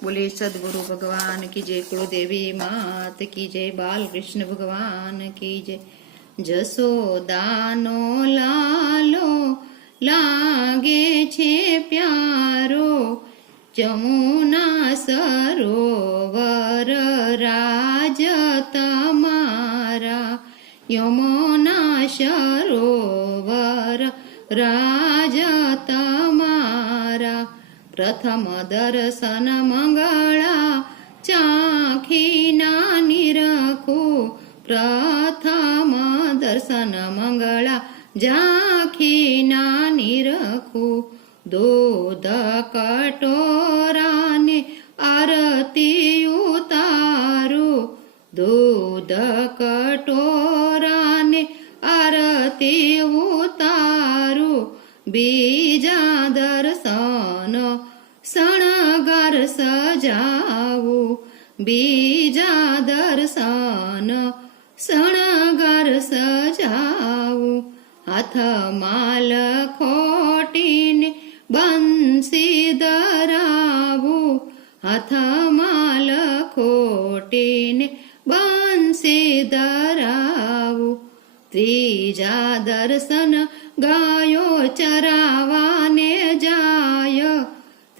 બોલે સદગુરુ ભગવાન કી જય કુળદેવી માત કી જય બાલકૃષ્ણ ભગવાન કી જય જસોદાનો લાલો લાગે છે પ્યારો જમુના સરોવર રાજ તમારા યમુના સરોવર રાજ તમારા પ્રથમ દર્શન મંગળા ચાખીના નિરખું પ્રથમ દર્શન મંગળા ઝાંખીના નિરખું દૂધ કટોરાને આરતી ઉતારો. દૂધ કટોરાને આરતી ઉતારો. બીજા સજાવું બીજા દર્શન શણગાર સજાવું હાથમાં લખોટીને બંસી ધરાવું. હાથમાં લખોટીને બંસી ધરાવું. ત્રીજા દર્શન ગાયો ચરાવાને જાય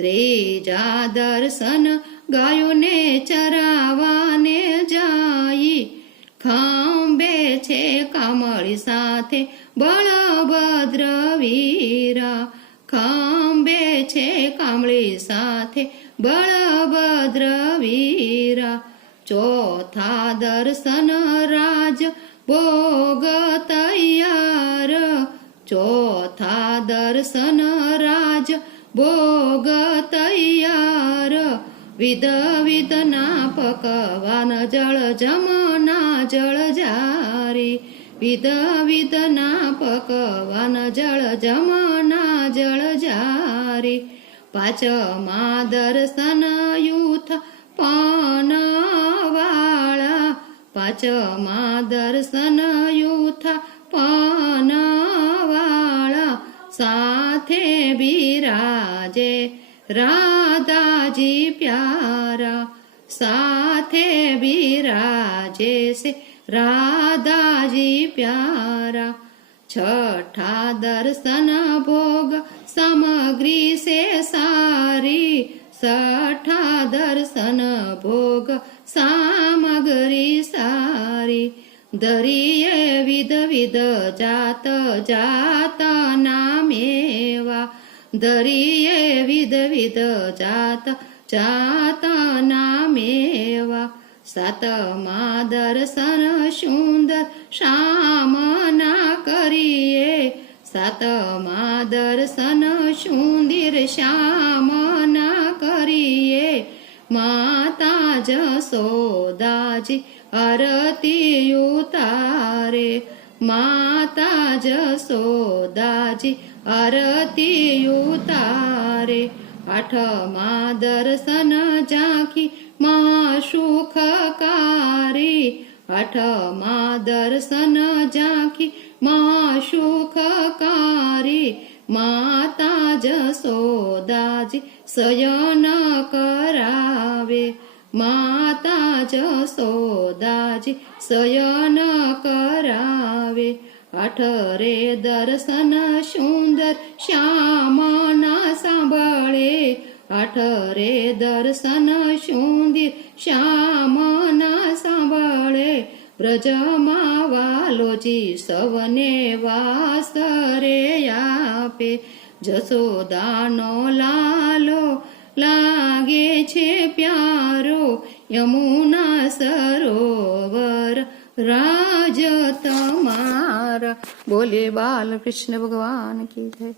ત્રીજા દર્શન ગાયોને ચરાવાને જાય ખાંબે છે કમળી સાથે બળભદ્ર વીરા ખાંબે છે કમળી સાથે બળભદ્ર વીરા ચોથા દર્શન રાજ ભોગ તૈયાર ચોથા દર્શન રાજ ભોગ તૈયાર વિધ વિધના પકવાન જળ જમના જળ જારી વિધ વિધના પકવાન જળ જમના જળ જારી પાંચમા દર્શન યુથ પાનવાળા પાંચમા દર્શન યુથ પાનવાળા બિરાજે રાધાજી પ્યારા સાથે બિરાજે છે રાધાજી પ્યારા છઠ્ઠા દર્શન ભોગ સામગ્રી સે સારી છઠ્ઠા દર્શન ભોગ સામગ્રી સારી દરિયે વિધ વિધ જાત જાત નામેવા. દરિયે વિધ વિધ જાત જાત નામેવા. સાતમા દર્શન સુંદર શ્યામના કરીએ. સાતમા દર્શન સુંદર શ્યામના કરીએ. માતા જસોદાજી આરતી ઉતારે. માતા જસોદાજી આરતી ઉતારે. આઠમા દર્શન ઝાંખી, મા સુખકારી. આઠમા દર્શન ઝાંખી, મા સુખકારી. માતા જસોદાજી શયન કરાવે. માતા જસોદાજી શયન કરાવે. અઠરે દર્શન સુંદર શ્યામના સાંભળે. અઠરે દર્શન સુંદર શ્યામના સાંભળે. વ્રજમાં વાલોજી સવને વાસરે આપે. જસોદાનો લાલો લાગે છે પ્યારો યમુના સરોવર રાજ તમારા. બોલે બાલકૃષ્ણ ભગવાન કી જય.